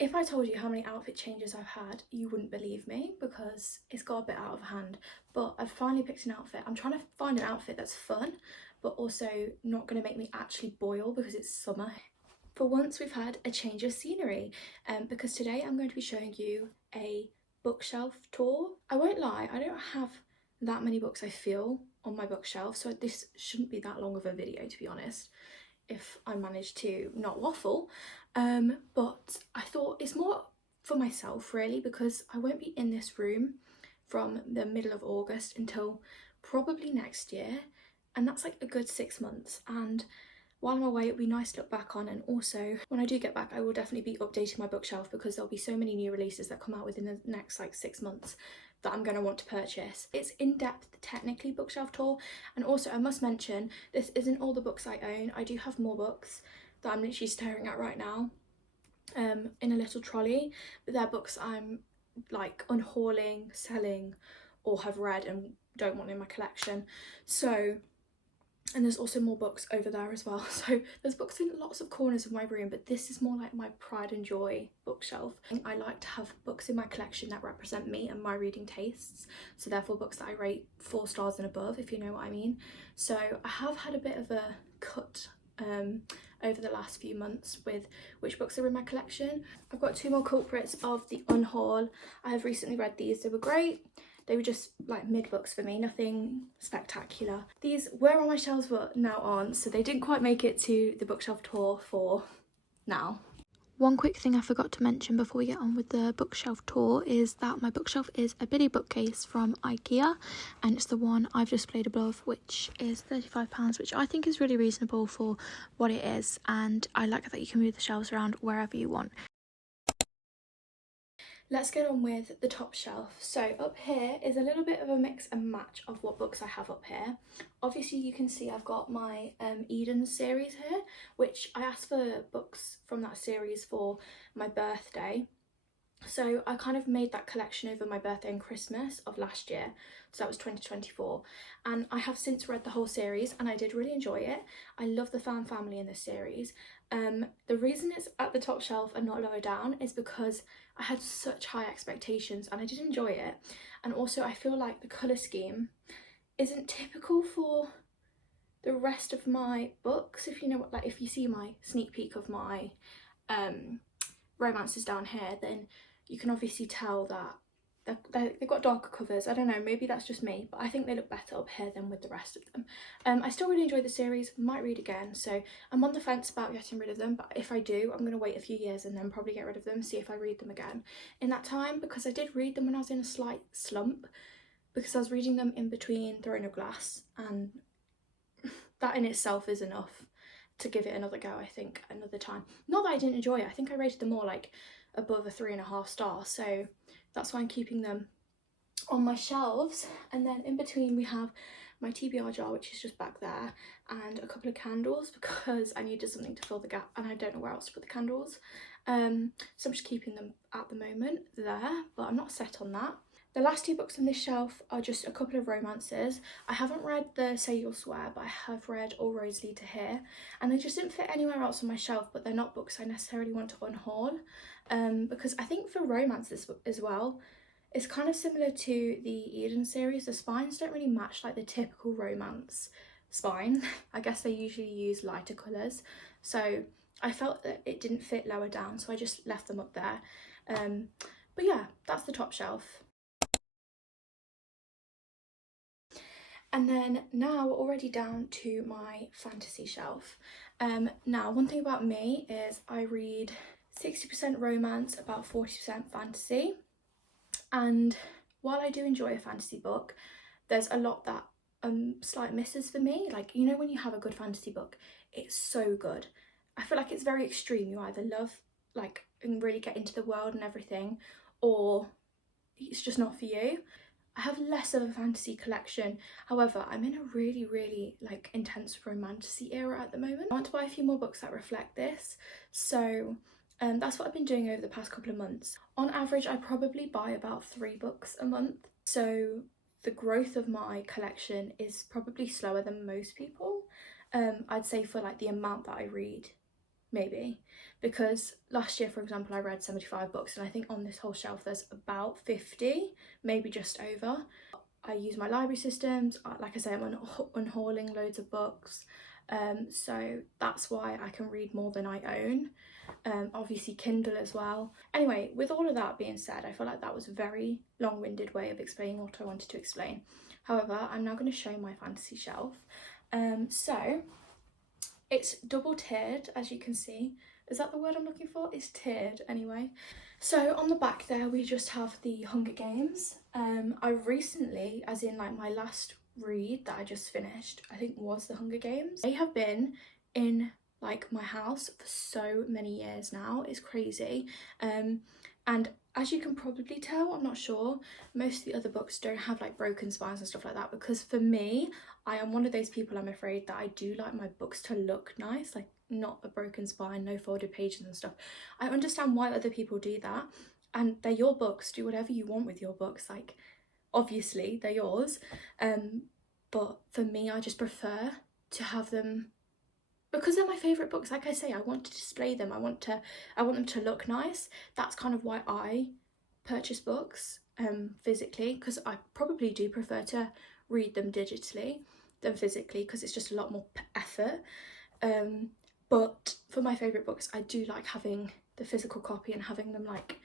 If I told you how many outfit changes I've had, you wouldn't believe me because it's got a bit out of hand. But I've finally picked an outfit. I'm trying to find an outfit that's fun, but also not going to make me actually boil because it's summer. For once, we've had a change of scenery because today I'm going to be showing you a bookshelf tour. I won't lie, I don't have that many books I feel on my bookshelf, so this shouldn't be that long of a video, to be honest, if I manage to not waffle. But I thought it's more for myself really, because I won't be in this room from the middle of August until probably next year, and that's like a good 6 months. And while I'm away, it'll be nice to look back on, and also when I do get back I will definitely be updating my bookshelf because there'll be so many new releases that come out within the next like 6 months that I'm going to want to purchase. It's in-depth technically bookshelf tour, and also I must mention this isn't all the books I own. I do have more books that I'm literally staring at right now in a little trolley, but they're books I'm like unhauling, selling, or have read and don't want in my collection. So, and there's also more books over there as well. So there's books in lots of corners of my room, but this is more like my pride and joy bookshelf. I like to have books in my collection that represent me and my reading tastes, so therefore books that I rate 4 stars and above, if you know what I mean. So I have had a bit of a cut over the last few months with which books are in my collection. I've got 2 more culprits of the unhaul. I have recently read these, they were great. They were just like mid books for me, nothing spectacular. These were on my shelves but now aren't, so they didn't quite make it to the bookshelf tour for now. One quick thing I forgot to mention before we get on with the bookshelf tour is that my bookshelf is a Billy bookcase from IKEA, and it's the one I've displayed above, which is £35, which I think is really reasonable for what it is, and I like that you can move the shelves around wherever you want. Let's get on with the top shelf. So up here is a little bit of a mix and match of what books I have up here. Obviously you can see I've got my Eden series here, which I asked for books from that series for my birthday. So I kind of made that collection over my birthday and Christmas of last year, so that was 2024, and I have since read the whole series and I did really enjoy it. I love the fan family in this series. The reason it's at the top shelf and not lower down is because I had such high expectations and I did enjoy it, and also I feel like the colour scheme isn't typical for the rest of my books. If you know what, like if you see my sneak peek of my romances down here, then you can obviously tell that they've got darker covers. I don't know, maybe that's just me, but I think they look better up here than with the rest of them. I still really enjoy the series, might read again, so I'm on the fence about getting rid of them, but if I do, I'm going to wait a few years and then probably get rid of them, see if I read them again in that time, because I did read them when I was in a slight slump, because I was reading them in between Throne of Glass, and that in itself is enough to give it another go, I think, another time. Not that I didn't enjoy it, I think I rated them more like above a 3.5 star, so that's why I'm keeping them on my shelves. And then in between we have my TBR jar, which is just back there, and a couple of candles because I needed something to fill the gap and I don't know where else to put the candles. So I'm just keeping them at the moment there, but I'm not set on that. The last 2 books on this shelf are just a couple of romances. I haven't read the Say You'll Swear, but I have read All Roads Lead to Here, and they just didn't fit anywhere else on my shelf, but they're not books I necessarily want to unhaul, because I think for romances as well, it's kind of similar to the Eden series. The spines don't really match like the typical romance spine. I guess they usually use lighter colours, so I felt that it didn't fit lower down, so I just left them up there. But yeah, that's the top shelf. And then now we're already down to my fantasy shelf. Now, one thing about me is I read 60% romance, about 40% fantasy. And while I do enjoy a fantasy book, there's a lot that slight misses for me. Like, you know, when you have a good fantasy book, it's so good. I feel like it's very extreme. You either love like and really get into the world and everything, or it's just not for you. I have less of a fantasy collection, however I'm in a really like intense romantasy era at the moment. I want to buy a few more books that reflect this, so that's what I've been doing over the past couple of months. On average I probably buy about 3 books a month, so the growth of my collection is probably slower than most people. I'd say for like the amount that I read maybe, because last year, for example, I read 75 books, and I think on this whole shelf there's about 50, maybe just over. I use my library systems, like I say, I'm unhauling loads of books, so that's why I can read more than I own. Obviously Kindle as well. Anyway, with all of that being said, I feel like that was a very long-winded way of explaining what I wanted to explain. However, I'm now going to show my fantasy shelf. So it's double tiered, as you can see. Is that the word I'm looking for? It's tiered anyway. So on the back there we just have the Hunger Games. I recently, as in like my last read that I just finished, I think was the Hunger Games. They have been in like my house for so many years now. It's crazy. And as you can probably tell, I'm not sure, most of the other books don't have like broken spines and stuff like that, because for me, I am one of those people, I'm afraid, that I do like my books to look nice, like not a broken spine, no folded pages and stuff. I understand why other people do that, and they're your books, do whatever you want with your books, like obviously they're yours, but for me, I just prefer to have them, because they're my favourite books. Like I say, I want to display them, I want them to look nice. That's kind of why I purchase books physically, because I probably do prefer to read them digitally than physically, because it's just a lot more effort. But for my favourite books, I do like having the physical copy, and having them like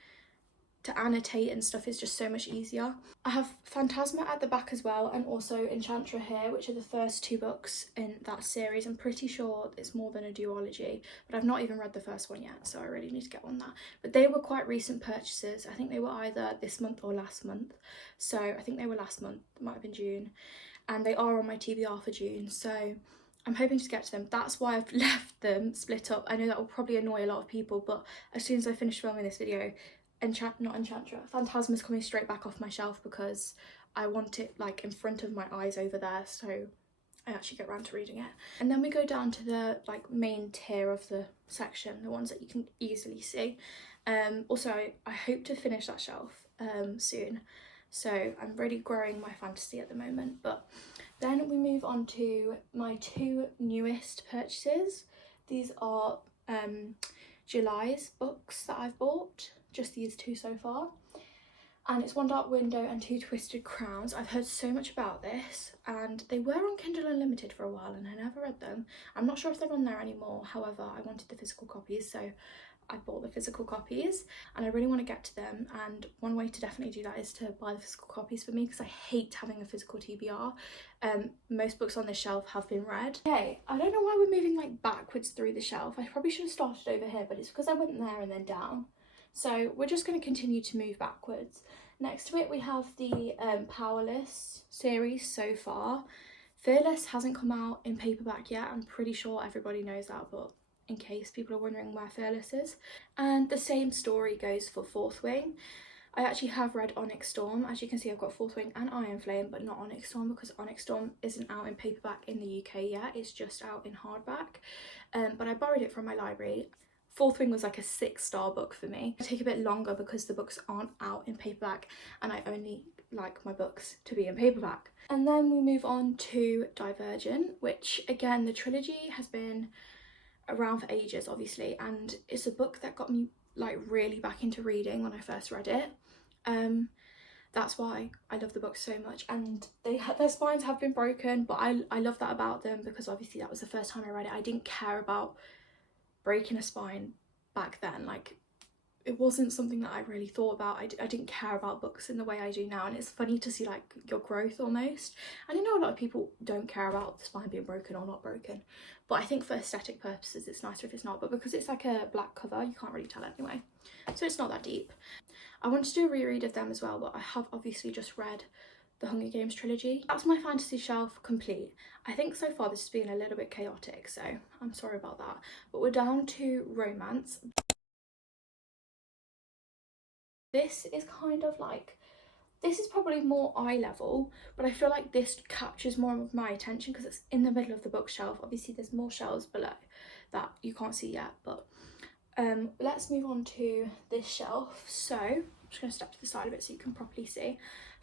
to annotate and stuff is just so much easier. I have Phantasma at the back as well, and also Enchantra here, which are the first two books in that series. I'm pretty sure it's more than a duology, but I've not even read the first one yet, so I really need to get on that. But they were quite recent purchases. I think they were either this month or last month. So I think they were last month, it might have been June, and they are on my TBR for June, so I'm hoping to get to them. That's why I've left them split up. I know that will probably annoy a lot of people, but as soon as I finish filming this video, Phantasma's coming straight back off my shelf, because I want it like in front of my eyes over there, so I actually get around to reading it. And then we go down to the like main tier of the section, the ones that you can easily see. Also, I hope to finish that shelf soon, so I'm really growing my fantasy at the moment. But then we move on to my two newest purchases. These are July's books that I've bought, just these two so far, and it's One Dark Window and Two Twisted Crowns. I've heard so much about this, and they were on Kindle Unlimited for a while and I never read them. I'm not sure if they're on there anymore, however I wanted the physical copies, so I bought the physical copies, and I really want to get to them, and one way to definitely do that is to buy the physical copies for me, because I hate having a physical TBR. Most books on this shelf have been read. Okay, I don't know why we're moving like backwards through the shelf. I probably should have started over here, but it's because I went there and then down. So we're just going to continue to move backwards. Next to it we have the Powerless series so far. Fearless hasn't come out in paperback yet, I'm pretty sure everybody knows that, but in case people are wondering where Fearless is. And the same story goes for Fourth Wing. I actually have read Onyx Storm. As you can see, I've got Fourth Wing and Iron Flame, but not Onyx Storm, because Onyx Storm isn't out in paperback in the UK yet, it's just out in hardback. But I borrowed it from my library. Fourth Wing was like a 6-star book for me. I take a bit longer because the books aren't out in paperback, and I only like my books to be in paperback. And then we move on to Divergent, which again, the trilogy has been around for ages obviously, and it's a book that got me like really back into reading when I first read it. That's why I love the book so much, and their spines have been broken, but I love that about them, because obviously that was the first time I read it. I didn't care about breaking a spine back then, like it wasn't something that I really thought about. I didn't care about books in the way I do now, and it's funny to see like your growth almost. And I know a lot of people don't care about the spine being broken or not broken, but I think for aesthetic purposes it's nicer if it's not, but because it's like a black cover you can't really tell anyway, so it's not that deep. I want to do a reread of them as well, but I have obviously just read the Hunger Games trilogy. That's my fantasy shelf complete. I think so far this has been a little bit chaotic, so I'm sorry about that. But we're down to romance. This is kind of like, this is probably more eye level, but I feel like this captures more of my attention because it's in the middle of the bookshelf. Obviously there's more shelves below that you can't see yet, but let's move on to this shelf. So I'm just going to step to the side a bit so you can properly see.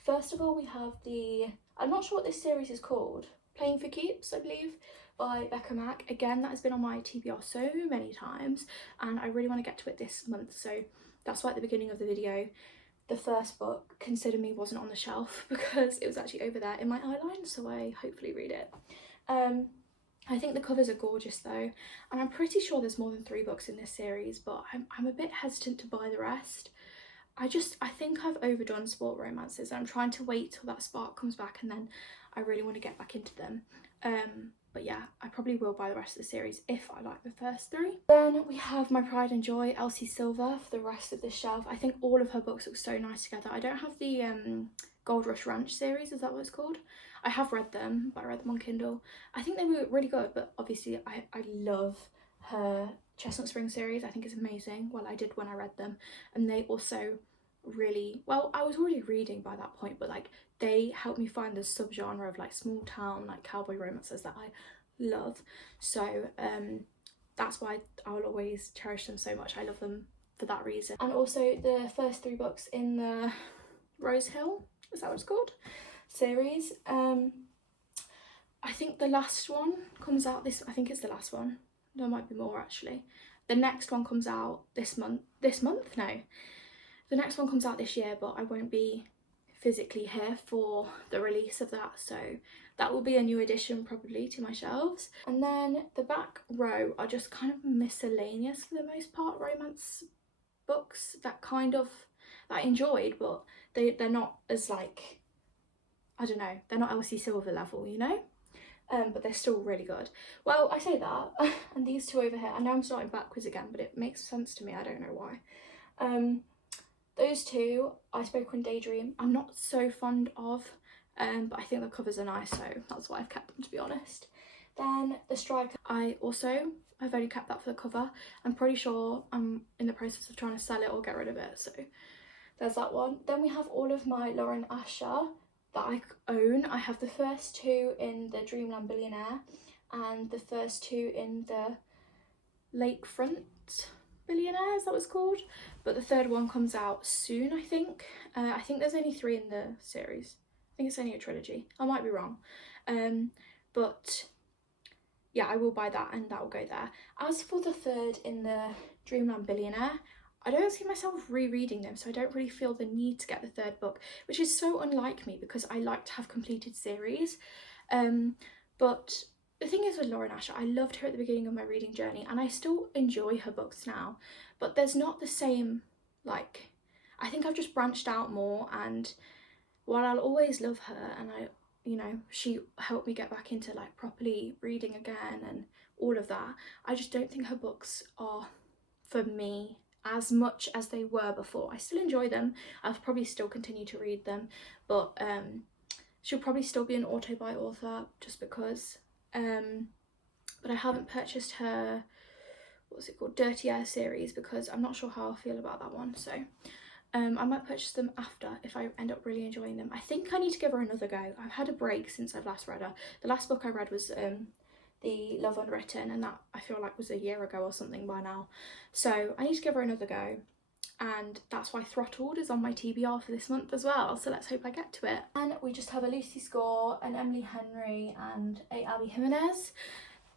First of all, we have the, I'm not sure what this series is called, Playing for Keeps I believe, by Becca Mac. Again, that has been on my TBR so many times and I really want to get to it this month, so that's why at the beginning of the video the first book, Consider Me, wasn't on the shelf because it was actually over there in my eyeline, so I hopefully read it. I think the covers are gorgeous though, and I'm pretty sure there's more than 3 books in this series, but I'm a bit hesitant to buy the rest. I think I've overdone sport romances and I'm trying to wait till that spark comes back and then I really want to get back into them. But yeah, I probably will buy the rest of the series if I like the first 3. Then we have My Pride and Joy, Elsie Silver, for the rest of this shelf. I think all of her books look so nice together. I don't have the Gold Rush Ranch series, is that what it's called? I have read them, but I read them on Kindle. I think they were really good, but obviously I love her Chestnut Spring series. I think it's amazing. Well, I did when I read them, and they also really, well, I was already reading by that point, but like they helped me find the subgenre of like small town like cowboy romances that I love. So that's why I'll always cherish them so much. I love them for that reason. And also the first 3 books in the Rose Hill, is that what it's called, series. I think the last one comes out I think it's the last one. There might be more actually. The next one comes out this month. No. The next one comes out this year, but I won't be physically here for the release of that, so that will be a new addition probably to my shelves. And then the back row are just kind of miscellaneous for the most part, romance books that I enjoyed, but they're not as like, I don't know, they're not Elsie Silver level, you know? But they're still really good. Well, I say that, and these 2 over here, I know I'm starting backwards again, but it makes sense to me, I don't know why. Those 2, Icebreaker and Daydream, I'm not so fond of, but I think the covers are nice, so that's why I've kept them, to be honest. Then the Striker, I've only kept that for the cover. I'm pretty sure I'm in the process of trying to sell it or get rid of it, so there's that one. Then we have all of my Lauren Asher that I own. I have the first 2 in the Dreamland Billionaire and the first 2 in the Lakefront Billionaire, is that what it's called? But the 3rd one comes out soon, I think. I think there's only 3 in the series. I think it's only a trilogy. I might be wrong. But yeah, I will buy that and that will go there. As for the 3rd in the Dreamland Billionaire, I don't see myself rereading them, so I don't really feel the need to get the 3rd book, which is so unlike me because I like to have completed series. But the thing is with Lauren Asher, I loved her at the beginning of my reading journey and I still enjoy her books now, but there's not the same, like, I think I've just branched out more, and while I'll always love her and she helped me get back into like properly reading again and all of that, I just don't think her books are for me as much as they were before. I still enjoy them, I'll probably still continue to read them, but she'll probably still be an auto-buy author just because. But I haven't purchased her, what's it called, Dirty Air series, because I'm not sure how I feel about that one, so I might purchase them after if I end up really enjoying them. I think I need to give her another go. I've had a break since I've last read her. The last book I read was The Love Unwritten, and that I feel like was a year ago or something by now, so I need to give her another go. And that's why Throttled is on my TBR for this month as well, so let's hope I get to it. And we just have a Lucy Score, an Emily Henry and a Abby Jimenez.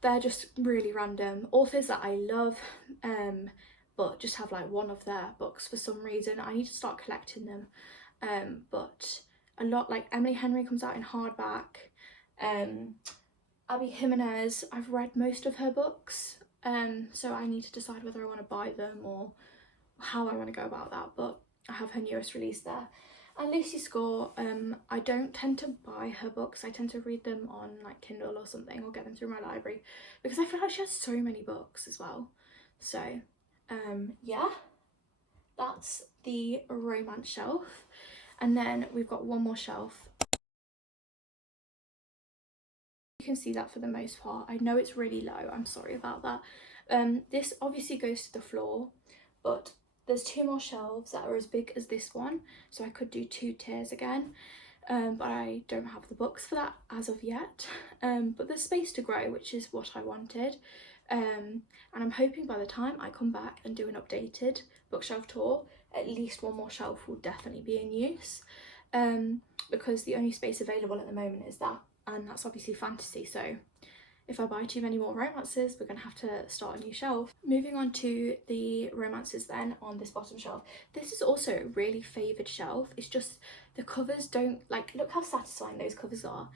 They're just really random authors that I love, but just have like one of their books for some reason. I need to start collecting them, but a lot, like Emily Henry comes out in hardback. Abby Jimenez, I've read most of her books, so I need to decide whether I want to buy them or how I want to go about that, but I have her newest release there. And Lucy Score, I don't tend to buy her books, I tend to read them on like Kindle or something, or get them through my library, because I feel like she has so many books as well. So yeah, that's the romance shelf. And then we've got one more shelf. You can see that for the most part. I know it's really low, I'm sorry about that. This obviously goes to the floor, but there's 2 more shelves that are as big as this one, so I could do 2 tiers again, but I don't have the books for that as of yet. But there's space to grow, which is what I wanted, and I'm hoping by the time I come back and do an updated bookshelf tour, at least one more shelf will definitely be in use, because the only space available at the moment is that, and that's obviously fantasy, so if I buy too many more romances, we're gonna have to start a new shelf. Moving on to the romances then on this bottom shelf. This is also a really favoured shelf. It's just the covers don't, like, look how satisfying those covers are.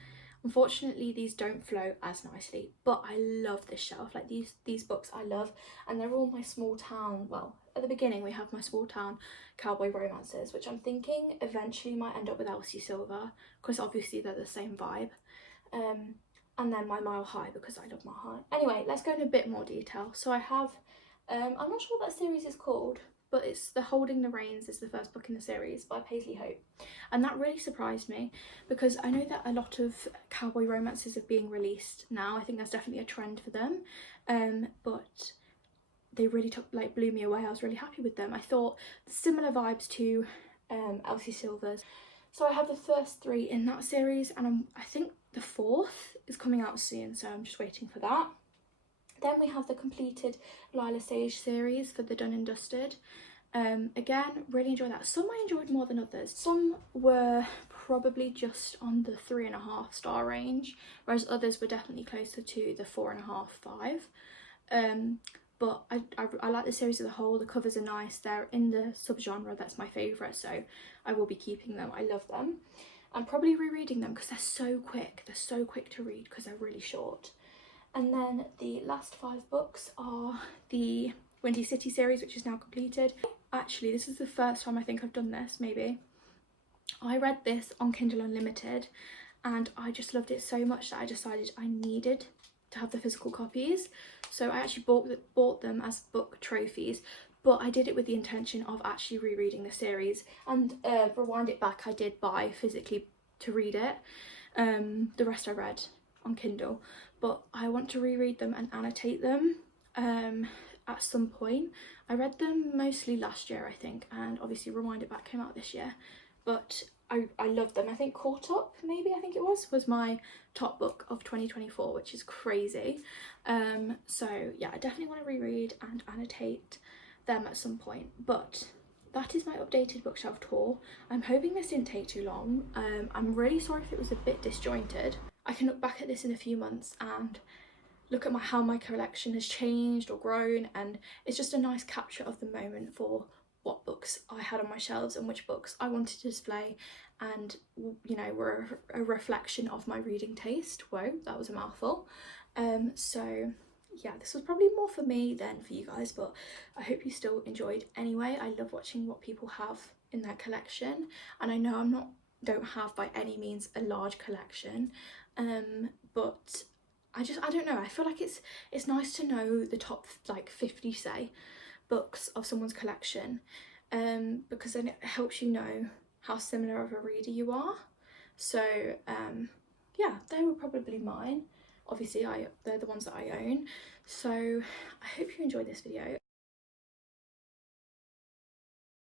Unfortunately, these don't flow as nicely, but I love this shelf. Like these books I love, and they're all my small town, well, at the beginning we have my small town cowboy romances, which I'm thinking eventually might end up with Elsie Silver, because obviously they're the same vibe. And then my Mile High, because I love Mile High. Anyway, let's go in a bit more detail. So I have, I'm not sure what that series is called, but it's the Holding the Reins is the first book in the series by Paisley Hope. And that really surprised me, because I know that a lot of cowboy romances are being released now. I think that's definitely a trend for them. But they really blew me away. I was really happy with them. I thought similar vibes to Elsie Silver's. So I have the first 3 in that series, and I think the 4th is coming out soon, so I'm just waiting for that. Then we have the completed Lila Sage series for the Done and Dusted. Again, really enjoyed that. Some I enjoyed more than others. Some were probably just on the 3.5 star range, whereas others were definitely closer to the 4.5, 5. But I like the series as a whole. The covers are nice. They're in the subgenre that's my favourite, so I will be keeping them. I love them. I'm probably rereading them because they're so quick. They're so quick to read because they're really short. And then the last 5 books are the Windy City series, which is now completed. Actually, this is the first time I think I've done this, maybe. I read this on Kindle Unlimited and I just loved it so much that I decided I needed to have the physical copies. So I actually bought them as book trophies, but I did it with the intention of actually rereading the series. And Rewind It Back I did buy physically to read it. The rest I read on Kindle, but I want to reread them and annotate them at some point. I read them mostly last year, I think, and obviously Rewind It Back came out this year, but I loved them. I think Caught Up, maybe, I think it was my top book of 2024, which is crazy. So yeah, I definitely want to reread and annotate them at some point. But that is my updated bookshelf tour. I'm hoping this didn't take too long. I'm really sorry if it was a bit disjointed. I can look back at this in a few months and look at how my collection has changed or grown, and it's just a nice capture of the moment for what books I had on my shelves and which books I wanted to display, and you know, were a reflection of my reading taste. Whoa, that was a mouthful. So yeah, this was probably more for me than for you guys, but I hope you still enjoyed anyway. I love watching what people have in their collection, and I know don't have by any means a large collection, but I don't know, I feel like it's nice to know the top like 50 say books of someone's collection, because then it helps you know how similar of a reader you are. So yeah, they were probably mine. Obviously they're the ones that I own. So I hope you enjoyed this video.